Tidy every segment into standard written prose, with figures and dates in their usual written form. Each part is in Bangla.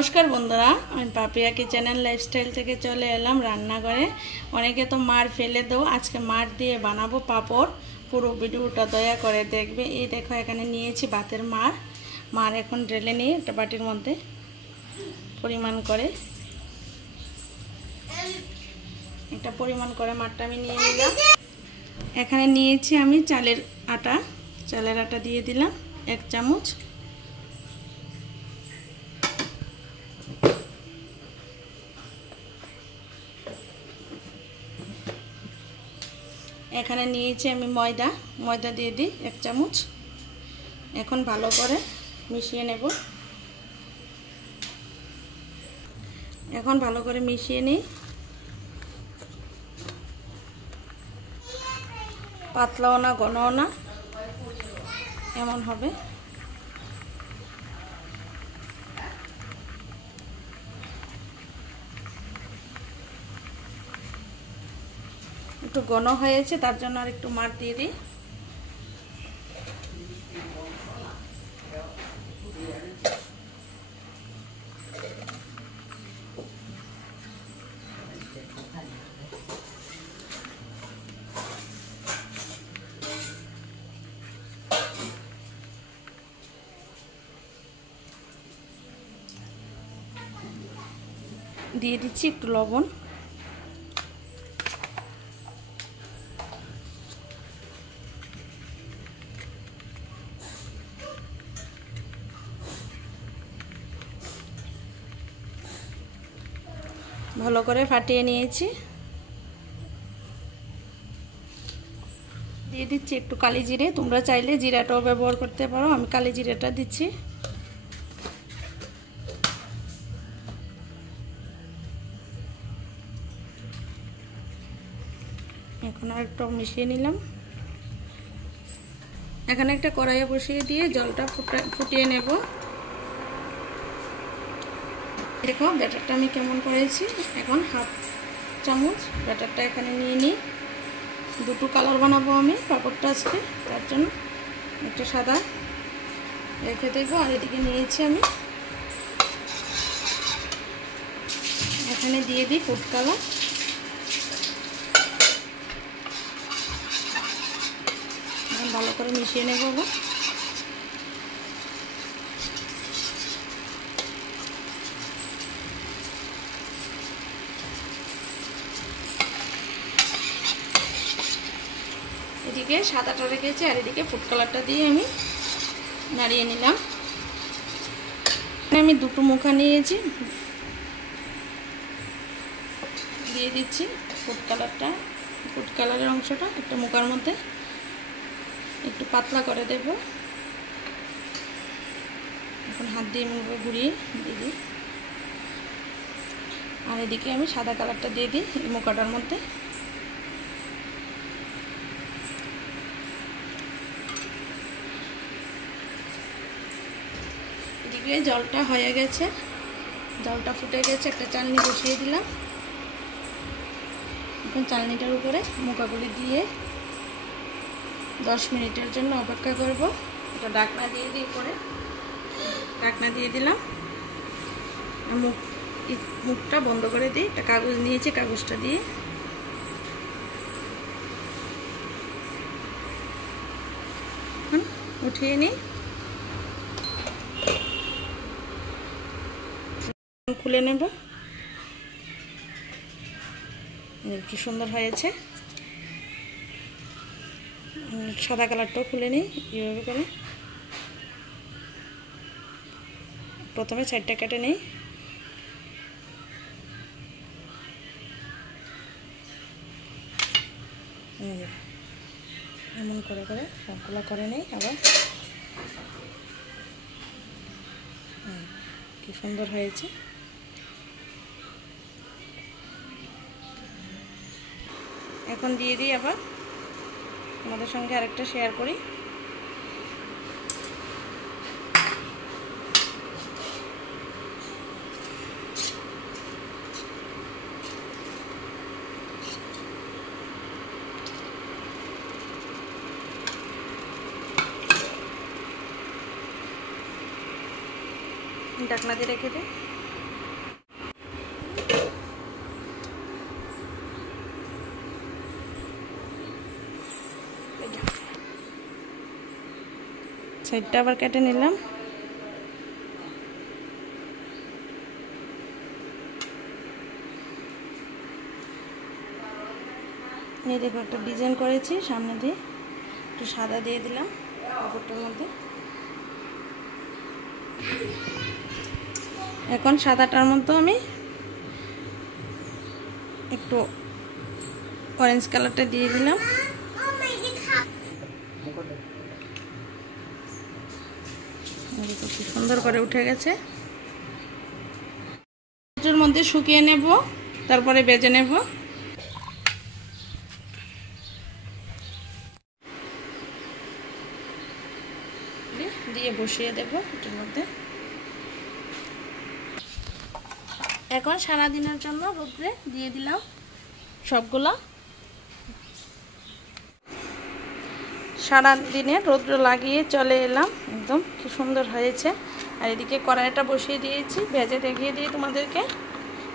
नमस्कार बंधुरा पापिया किचेन लाइफस्टाइल থেকে চলে এলাম রান্নাঘরে। অনেকে তো মার ফেলে দাও, আজকে মার দিয়ে বানাবো পাপড়। পুরো ভিডিওটা দয়া করে দেখবে। এই দেখো এখানে নিয়েছি ভাতের মার। মার এখন ঢেলে নিয়ে একটা বাটির মধ্যে পরিমাণ করে মারটা আমি নিয়ে নিলাম। এখানে নিয়েছি আমি চালের আটা দিয়ে দিলাম 1 চামচ। এখানে নিয়েছি আমি ময়দা দিয়ে দিই 1 চামচ। এখন ভালো করে মিশিয়ে নেব। নিই, পাতলাও না ঘনও না, এমন হবে। একটু ঘন হয়েছে, তার জন্য আর একটু মার দিয়ে দিই। দিয়ে দিচ্ছি একটু লবণ। ভালো করে ফাটিয়ে নিয়েছি। দিয়ে দিচ্ছি একটু কালি জিরে। তোমরা চাইলে জিরাটাও ব্যবহার করতে পারো, আমি কালি জিরেটা দিচ্ছি। এখন আর একটু মিশিয়ে নিলাম। এখানে একটা কড়াইয়ে বসিয়ে দিয়ে জলটা ফুটিয়ে নেব। দেখো ব্যাটারটা আমি কেমন করেছি। এখন 1/2 চামচ ব্যাটারটা এখানে নিয়ে নিই। দুটো কালার বানাবো আমি পাপড়টা আজকে, তার জন্য একটা সাদা রেখে দেবো। আর এদিকে নিয়েছি আমি, এখানে দিয়ে দিই ফুড কালার। এখন ভালো করে মিশিয়ে নেব। এদিকে সাদাটা রেখেছি, আর এদিকে ফুড কালারটা দিয়ে আমি নাড়িয়ে নিলাম। আমি দুটো মুখা নিয়েছি, দিয়ে দিচ্ছি ফুড কালারের অংশটা একটা মুখার মধ্যে একটু পাতলা করে দেব। এখন হাত দিয়ে মুখে ঘুরিয়ে দিয়ে দিই। আর এদিকে আমি সাদা কালারটা দিয়ে দিই এই মুখাটার মধ্যে। এদিকে জলটা হয়ে গেছে, জলটা ফুটে গেছে। একটা চালনি বসিয়ে দিলাম। এখন চালনিটার উপরে মুখাগুলি দিয়ে 10 মিনিটের জন্য অপেক্ষা করব। এটা ঢাকনা দিয়ে দিই, পরে ঢাকনা দিয়ে দিলাম। মুখটা বন্ধ করে দিই। একটা কাগজ নিয়েছি, কাগজটা দিয়ে উঠিয়ে নিই। খুলে নেব। কি সুন্দর হয়েছে। সাদা কালারটাও খুলে নিই এইভাবে করে। প্রথমে সাইডটা কেটে নিই। এমন করে করে সবগুলো করে নিই। আবার কি সুন্দর হয়েছে। এখন দিয়ে দিই। আবার তোমাদের সঙ্গে আরেকটা শেয়ার করি। ढकना দিয়ে রেখে দিই। সাইডটা আবার কেটে নিলাম। এই দেখো একটা ডিজাইন করেছি সামনে দিয়ে, একটু সাদা দিয়ে দিলাম কাপড়টার মধ্যে। এখন সাদাটার মধ্যে আমি একটু অরেঞ্জ কালারটা দিয়ে দিলাম। খুব সুন্দর করে উঠে গেছে। এর মধ্যে শুকিয়ে নেব, তারপরে বেজে নেব। দিয়ে বসিয়ে দেব এটার মধ্যে। এখন সারাদিনের জন্য রোদ্রে দিয়ে দিলাম সবগুলো। সারাদিনে রৌদ্র লাগিয়ে চলে এলাম, একদম কি সুন্দর হয়েছে। আর এদিকে কড়াইটা বসিয়ে দিয়েছি, ভেজে দেখিয়ে দিই তোমাদেরকে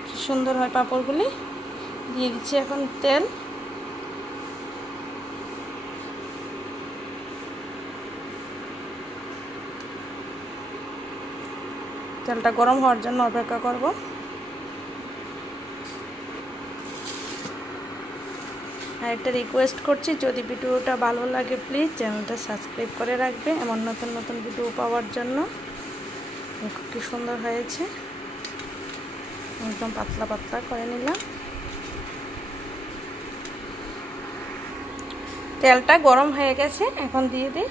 কি সুন্দর হয় পাঁপড়গুলি। দিয়ে দিচ্ছি এখন তেল। তেলটা গরম হওয়ার জন্য অপেক্ষা করব। আর একটা রিকোয়েস্ট করছি, যদি ভিডিওটা ভালো লাগে প্লিজ চ্যানেলটা সাবস্ক্রাইব করে রাখবে এমন নতুন নতুন ভিডিও পাওয়ার জন্য। কি সুন্দর হয়েছে, একদম পাতলা পাতলা করে নিলাম। তেলটা গরম হয়ে গেছে, এখন দিয়ে দিই।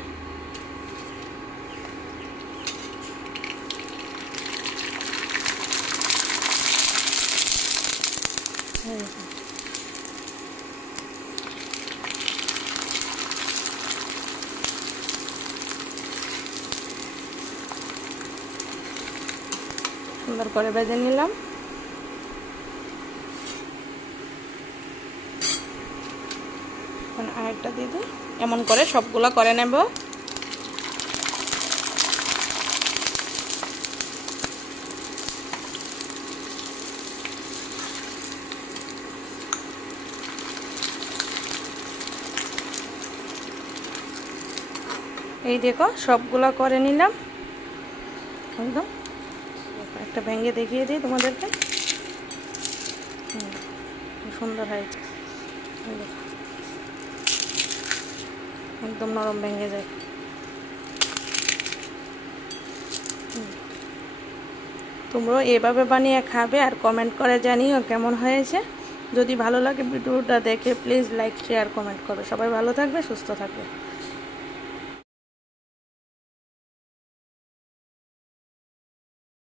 সুন্দর করে ভেজে নিলাম। আরেকটা দিয়ে দিই, এমন করে সবগুলো করে নেব। এই দেখো সবগুলা করে নিলাম একদম। একটা ভেঙে দেখিয়ে দিই তোমাদেরকে, সুন্দর হয়েছে। একদম নরম ভেঙে যায়। তোমরাও এভাবে বানিয়ে খাবে আর কমেন্ট করে জানিও কেমন হয়েছে। যদি ভালো লাগে ভিডিওটা দেখে প্লিজ লাইক শেয়ার কমেন্ট করো। সবাই ভালো থাকবে, সুস্থ থাকবে।